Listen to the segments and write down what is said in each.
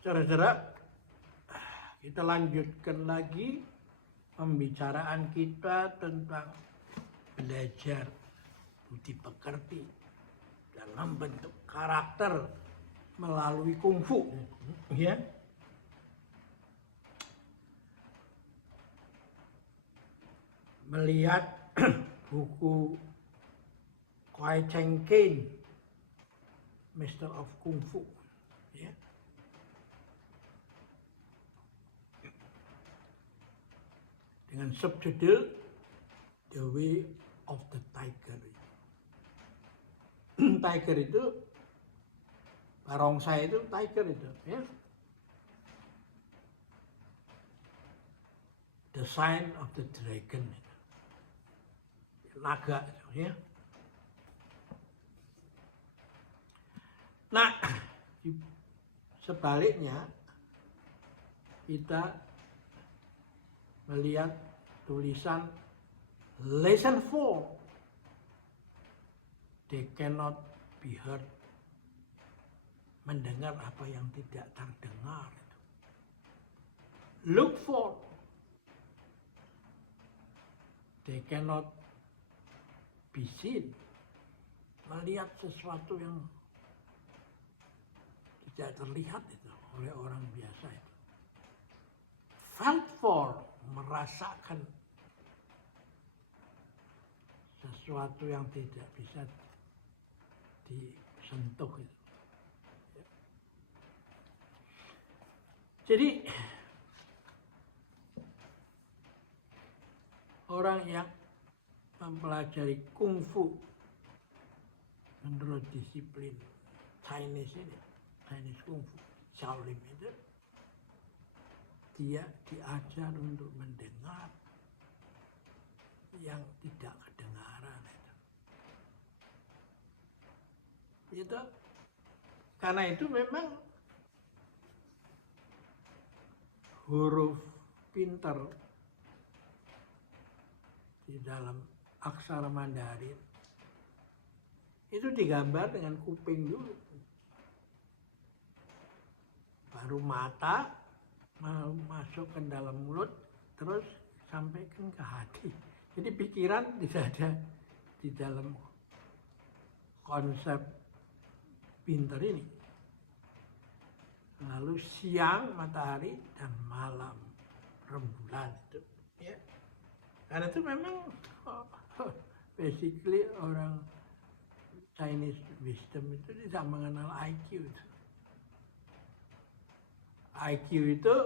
Saudara-saudara, kita lanjutkan lagi pembicaraan kita tentang belajar budi pekerti dan membentuk karakter melalui kungfu, ya. Melihat buku Kwai Chang Caine, Master of Kung Fu, ya. Dengan subjudul The Way of the Tiger. Tiger itu, barongsai itu tiger itu, ya. The Sign of the Dragon, naga itu, ya. Nah, sebaliknya kita melihat tulisan Lesson 4, They cannot be heard, mendengar apa yang tidak terdengar. Look for, they cannot be seen, melihat sesuatu yang tidak terlihat itu oleh orang biasa itu. Felt for, merasakan sesuatu yang tidak bisa disentuh itu. Jadi orang yang mempelajari kungfu menurut disiplin Chinese ini, Chinese kungfu, Shaolin itu, dia diajar untuk mendengar yang tidak kedengaran itu. Karena itu memang huruf pintar di dalam aksara Mandarin itu digambar dengan kuping dulu, baru mata masuk ke dalam mulut, terus sampaikan ke hati. Jadi pikiran tidak ada di dalam konsep pintar ini. Lalu siang matahari dan malam rembulan itu, ya. Karena itu memang basically orang Chinese wisdom itu tidak mengenal IQ itu. IQ itu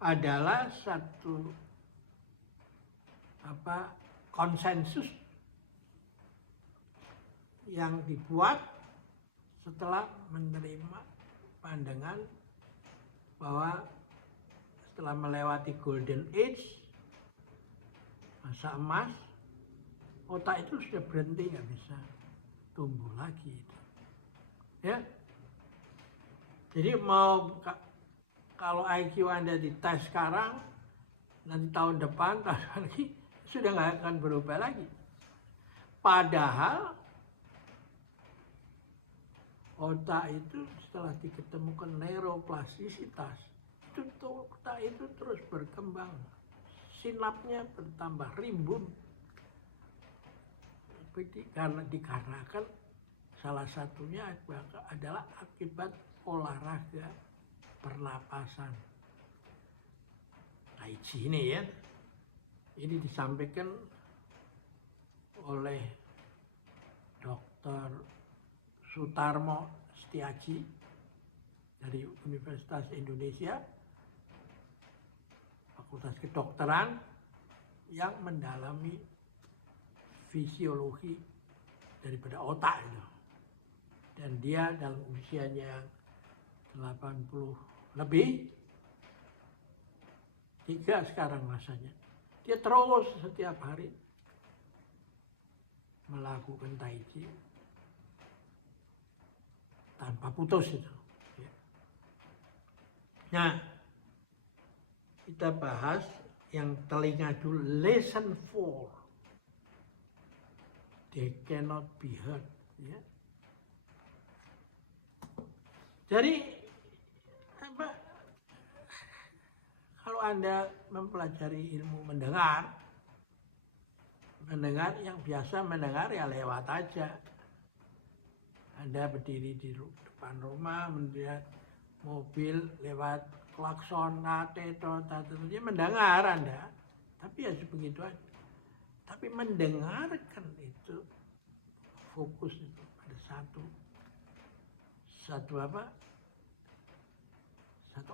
adalah satu konsensus yang dibuat setelah menerima pandangan bahwa setelah melewati golden age, masa emas, otak itu sudah berhenti, nggak bisa tumbuh lagi itu, ya. Jadi kalau IQ Anda dites sekarang, nanti tahun depan, tahun lagi, sudah nggak akan berubah lagi. Padahal otak itu setelah diketemukan neuroplastisitas, itu otak itu terus berkembang, sinapsnya bertambah rimbun. Karena dikarenakan salah satunya adalah akibat olahraga pernapasan Tai Chi ini, ya. Ini disampaikan oleh Dr. Sutarmo Setiaji dari Universitas Indonesia, Fakultas Kedokteran, yang mendalami fisiologi daripada otak itu. Dan dia dalam usianya 80 lebih, 3 sekarang rasanya, dia terus setiap hari melakukan Tai Chi tanpa putus itu. Nah, kita bahas yang telinga dulu, lesson 4, they cannot be heard, ya. Jadi Kalau Anda mempelajari ilmu mendengar yang biasa mendengar ya lewat aja. Anda berdiri di depan rumah, melihat mobil lewat klakson, dia mendengar Anda. Tapi ya sebegitu aja. Tapi mendengarkan itu fokus itu pada satu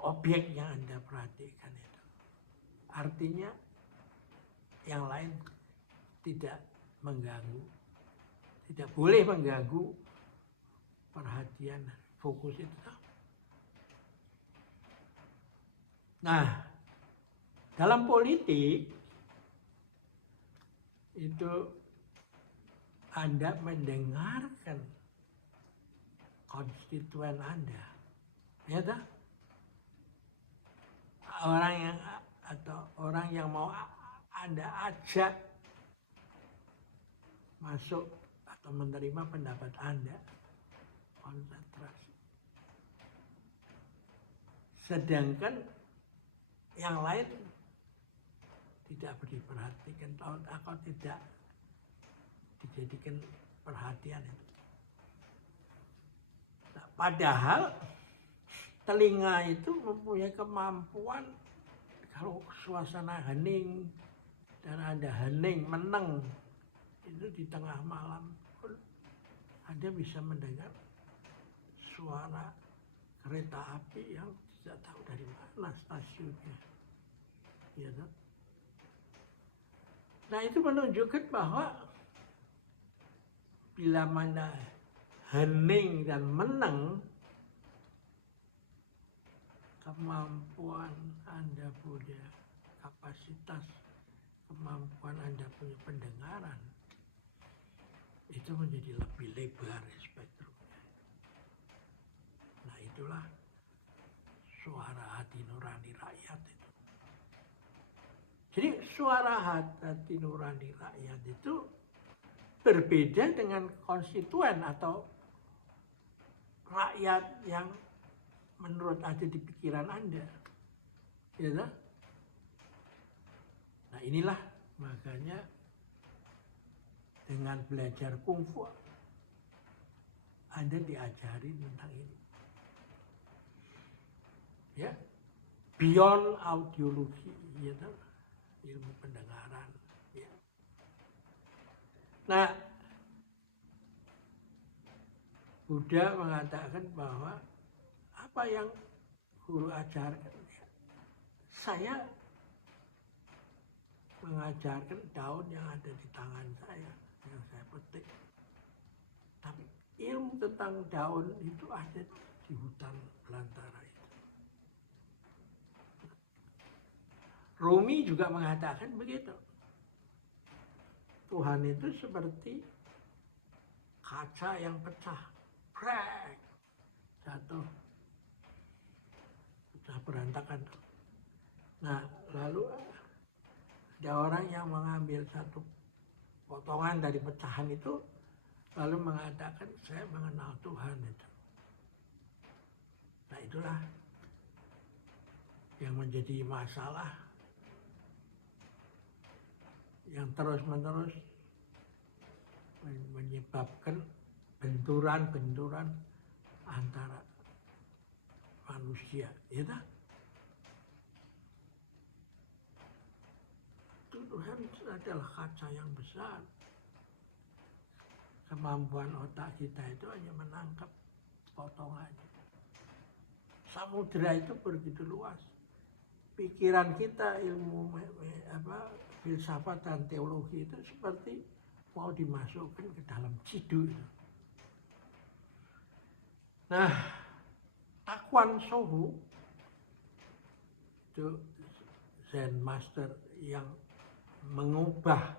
objek yang Anda perhatikan itu. Artinya yang lain tidak mengganggu, tidak boleh mengganggu perhatian fokus itu. Nah, dalam politik itu Anda mendengarkan konstituen Anda, ya tak? Orang yang mau Anda ajak masuk atau menerima pendapat Anda, konsentrasi. Sedangkan yang lain tidak diperhatikan atau tidak dijadikan perhatian itu. Nah, padahal telinga itu mempunyai kemampuan kalau suasana hening dan Anda hening, meneng, itu di tengah malam pun Anda bisa mendengar suara kereta api yang tidak tahu dari mana stasiunnya. Ya, nah itu menunjukkan bahwa bila mana hening dan meneng, kemampuan Anda punya kapasitas, kemampuan Anda punya pendengaran, itu menjadi lebih lebar spektrumnya. Nah itulah suara hati nurani rakyat itu. Jadi suara hati nurani rakyat itu berbeda dengan konstituen atau rakyat yang menurut ada di pikiran Anda. Ya, nah inilah makanya dengan belajar kungfu Anda diajari tentang ini. Ya, beyond audiologi, ya, ilmu pendengaran. Ya. Nah, Buddha mengatakan bahwa apa yang guru ajarkan, saya mengajarkan daun yang ada di tangan saya, yang saya petik. Tapi ilmu tentang daun itu ada di hutan belantara itu. Rumi juga mengatakan begitu. Tuhan itu seperti kaca yang pecah, brek, jatuh, pecah berantakan. Nah, lalu ada orang yang mengambil satu potongan dari pecahan itu, lalu mengatakan, saya mengenal Tuhan itu. Nah, itulah yang menjadi masalah yang terus-menerus menyebabkan benturan-benturan antara manusia, ya tak? Tuhan adalah kaca yang besar. Kemampuan otak kita itu hanya menangkap potongannya. Samudra itu begitu luas. Pikiran kita, ilmu filsafat dan teologi itu seperti mau dimasukkan ke dalam cidu. Nah, Taekwan Sohu itu Zen Master yang mengubah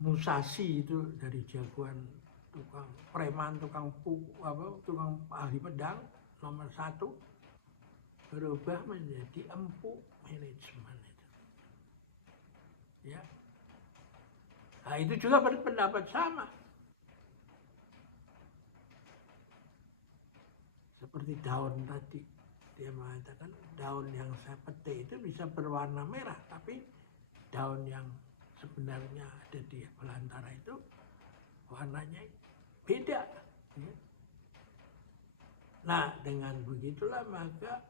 Musashi itu dari jagoan tukang preman, tukang ahli pedang nomor 1 berubah menjadi empu manajemen itu. Ya. Nah, itu juga berpendapat sama. Seperti daun tadi. Dia mengatakan daun yang saya petik itu bisa berwarna merah, tapi daun yang sebenarnya ada di belantara itu warnanya beda. Ya. Nah, dengan begitulah maka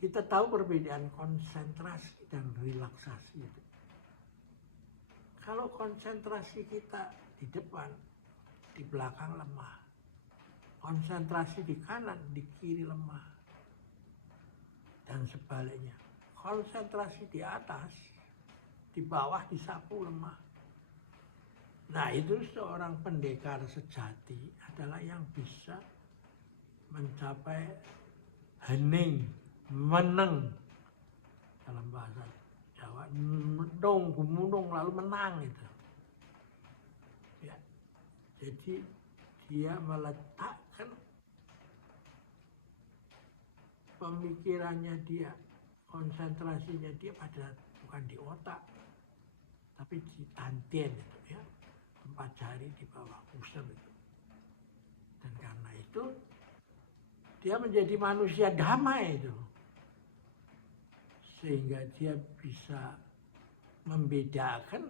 kita tahu perbedaan konsentrasi dan relaksasi itu. Kalau konsentrasi kita di depan, di belakang lemah. Konsentrasi di kanan, di kiri lemah. Dan sebaliknya. Konsentrasi di atas, di bawah disapu lemah. Nah, itu seorang pendekar sejati adalah yang bisa mencapai hening, meneng dalam bahasa Jawa, menung, gumunung lalu menang itu. Ya. Jadi dia meletakkan pemikirannya dia, konsentrasinya dia pada bukan di otak, tapi di tantien itu ya, 4 jari di bawah pusar itu. Dan karena itu dia menjadi manusia damai itu. Sehingga dia bisa membedakan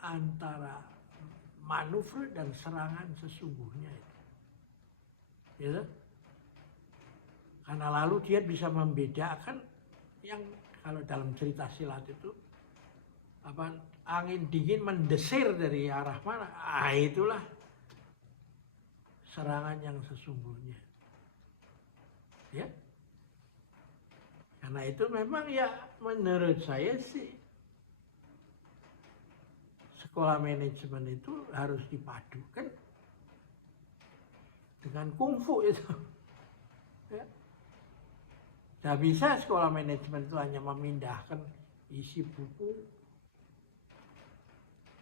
antara manuver dan serangan sesungguhnya itu. Ya. Karena lalu dia bisa membedakan yang kalau dalam cerita silat itu angin dingin mendesir dari arah mana, itulah serangan yang sesungguhnya. Ya. Karena itu memang ya menurut saya sih sekolah manajemen itu harus dipadukan dengan kungfu itu. Ya. Tidak bisa sekolah manajemen itu hanya memindahkan isi buku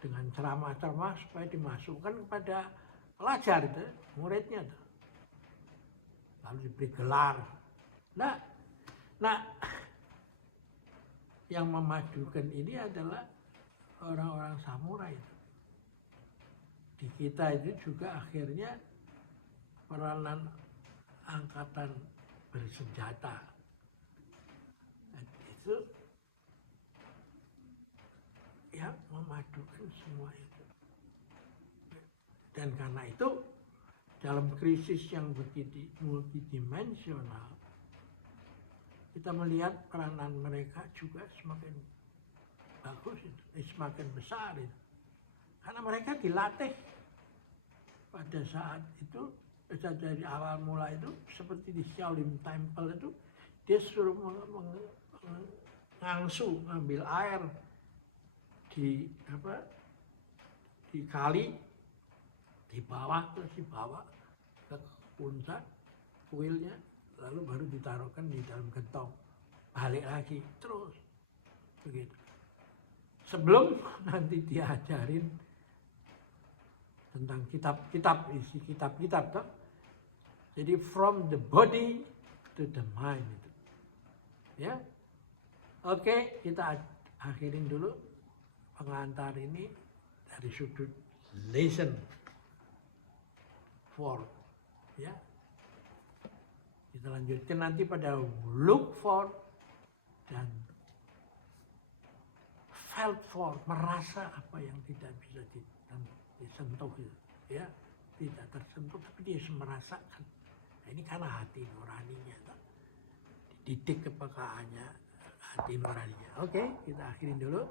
dengan ceramah-ceramah supaya dimasukkan kepada pelajar itu, muridnya itu. Lalu diberi gelar. Nah, yang memadukan ini adalah orang-orang samurai itu. Di kita itu juga akhirnya peranan angkatan bersenjata. Itu ya memadukan semua itu. Dan karena itu dalam krisis yang begitu multidimensional, kita melihat peranan mereka juga semakin bagus itu, semakin besar itu. Karena mereka dilatih pada saat itu, dari awal mula itu, seperti di Shaolin Temple itu, dia suruh ngangsu, ngambil air di kali, di bawah, terus dibawa ke puncak kuilnya, lalu baru ditaruhkan di dalam gentong, balik lagi terus begitu. Sebelum nanti diajarin tentang kitab-kitab, isi kitab-kitab toh. Jadi from the body to the mind itu. Ya. Oke, kita akhirin dulu pengantar ini dari sudut listen for, ya. Kita lanjutkan nanti pada look for dan felt for, merasa apa yang tidak bisa disentuh, ya, tidak tersentuh, tapi dia merasakan. Nah, ini karena hati nuraninya, dididik kepekaannya hati nuraninya. Oke, kita akhirin dulu.